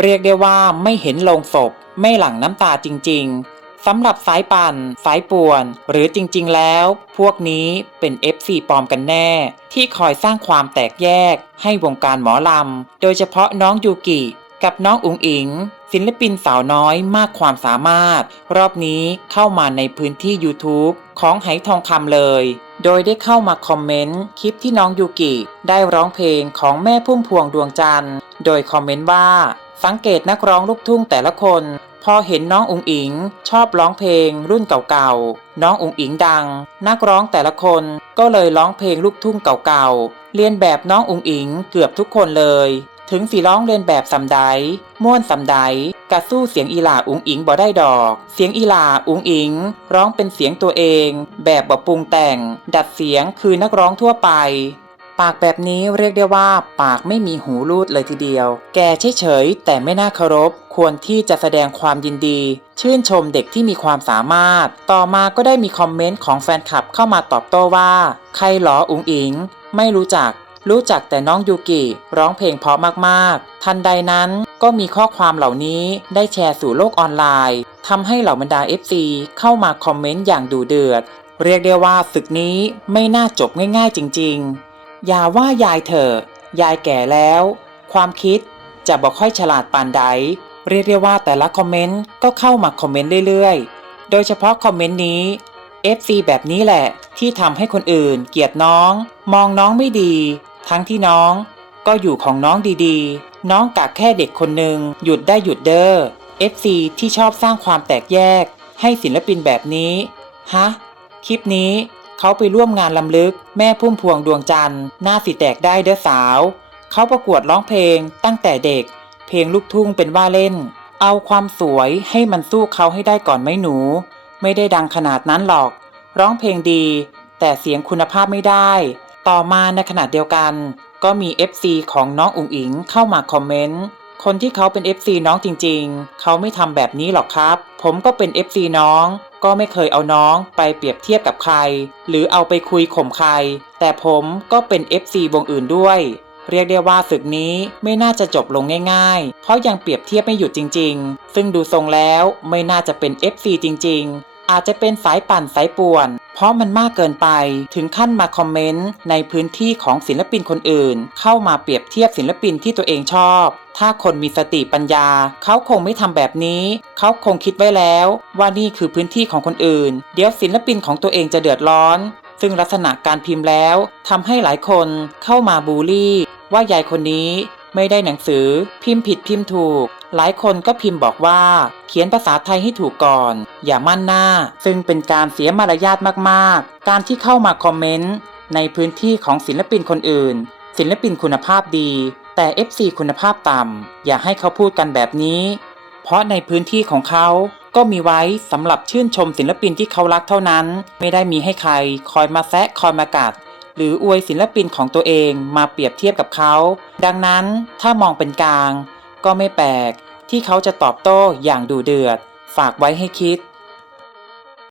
เรียกได้ว่าไม่เห็นโลงศพ ไม่หลั่งน้ำตาจริง ๆสำหรับสายปั่น สายป่วน หรือจริงๆแล้ว พวกนี้เป็น FC ปลอมกันแน่ ที่คอยสร้างความแตกแยก ให้วงการหมอลำ โดยเฉพาะน้องยูกิ กับน้องอุ๋งอิง ศิลปินสาวน้อยมากความสามารถ รอบนี้เข้ามาในพื้นที่ YouTube ของไหทองคำเลย โดยได้เข้ามาคอมเมนต์คลิปที่น้องยูกิ ได้ร้องเพลงของแม่พุ่มพวงดวงจันทร์ โดยคอมเมนต์ว่า สังเกตนักร้องลูกทุ่งแต่ละคน พอเห็นน้องอุ๋งอิง ชอบร้องเพลงรุ่นเก่าๆ น้องอุ๋งอิงดัง นักร้องแต่ละคนก็เลยร้องเพลงลูกทุ่งเก่าๆ เรียนแบบน้องอุ๋งอิงเกือบทุกคนเลย ถึงสีร้องเรียนแบบสำไดม่วนสำไดกะสู้เสียงอีหลาอุงอิงบ่ได้ดอก เสียงอีหลาอุงอิง ร้องเป็นเสียงตัวเอง แบบบ่ปรุงแต่ง ดัดเสียงคือนักร้องทั่วไป ปากแบบนี้เรียกได้ว่า ปากไม่มีหูรูดเลยทีเดียว แกเฉยๆแต่ไม่น่าเคารพ ควรที่จะแสดงความยินดี ชื่นชมเด็กที่มีความสามารถ ต่อมาก็ได้มีคอมเมนต์ของแฟนคลับเข้ามาตอบโต้ว่า ใครหรออุงอิง ไม่รู้จัก รู้จักแต่น้องยูกิร้องเพลงเพราะมากๆ ทันใดนั้นก็มีข้อความเหล่านี้ได้แชร์สู่โลกออนไลน์ทำให้เหล่าบรรดา FC เข้ามาคอมเมนต์อย่างดูเดือด เรียกได้ว่าศึกนี้ไม่น่าจบง่ายๆจริงๆ อย่าว่ายายเถอะยายแก่แล้ว ความคิดจะบอกค่อยฉลาดปานใด เรียกได้ว่าแต่ละคอมเมนต์ก็เข้ามาคอมเมนต์เรื่อยๆ โดยเฉพาะคอมเมนต์นี้ FC แบบนี้แหละ ที่ทำให้คนอื่น เกลียดน้อง มองน้องไม่ดี ทั้งที่น้องก็อยู่ของน้องดีๆ น้องกะแค่เด็กคนหนึ่งหยุดได้หยุดเด้อ FC ที่ชอบสร้างความแตกแยก ให้ศิลปินแบบนี้ ฮะ คลิปนี้เขาไปร่วมงานลำลึก แม่พุ่มพวงดวงจันทร์หน้าสิแตกได้เด้อสาว เขาประกวดร้องเพลงตั้งแต่เด็ก เพลงลูกทุ่งเป็นว่าเล่น เอาความสวยให้มันสู้เขาให้ได้ก่อนไหมหนู ไม่ได้ดังขนาดนั้นหรอก ร้องเพลงดี แต่เสียงคุณภาพไม่ได้ ต่อมาในขณะเดียวกัน ก็มี FC ของน้องอุ๋งอิงเข้ามาคอมเมนต์คนที่เขาเป็น FC น้องจริงๆ เขาไม่ทำแบบนี้หรอกครับ ผมก็เป็น FC น้อง ก็ไม่เคยเอาน้องไปเปรียบเทียบกับใคร หรือเอาไปคุยข่มใคร แต่ผมก็เป็น FC วงอื่นด้วย เรียกได้ว่าศึกนี้ไม่น่าจะจบลงง่ายๆ เพราะยังเปรียบเทียบไม่หยุดจริงๆ ซึ่งดูทรงแล้วไม่น่าจะเป็น FC จริงๆ อาจจะเป็นสายปั่นสายป่วน เพราะมันมากเกินไปถึงขั้นมาคอมเมนต์ในพื้นที่ของศิลปินคนอื่น เข้ามาเปรียบเทียบศิลปินที่ตัวเองชอบ ถ้าคนมีสติปัญญา เขาคงไม่ทำแบบนี้ เขาคงคิดไว้แล้ว ว่านี่คือพื้นที่ของคนอื่น เดี๋ยวศิลปินของตัวเองจะเดือดร้อน ซึ่งลักษณะการพิมพ์แล้วทำให้หลายคนเข้ามาบูลลี่ ว่ายายคนนี้ ไม่ได้หนังสือ พิมพ์ผิดพิมพ์ถูก หลายคนก็พิมพ์บอกว่า เขียนภาษาไทยให้ถูกก่อน อย่ามั่นหน้า ซึ่งเป็นการเสียมารยาทมากๆ การที่เข้ามาคอมเมนต์ในพื้นที่ของศิลปินคนอื่น ศิลปินคุณภาพดี แต่ FC คุณภาพต่ำอย่าให้เขาพูดกันแบบนี้ เพราะในพื้นที่ของเขาก็มีไว้สำหรับชื่นชมศิลปินที่เขารักเท่านั้น ไม่ได้มีให้ใคร คอยมาแซะคอยมากัด หรืออวยศิลปินของตัวเองมาเปรียบเทียบกับเขา ดังนั้นถ้ามองเป็นกลาง ก็ไม่แปลกที่เขาจะตอบโต้อย่างดูเดือด ฝากไว้ให้คิด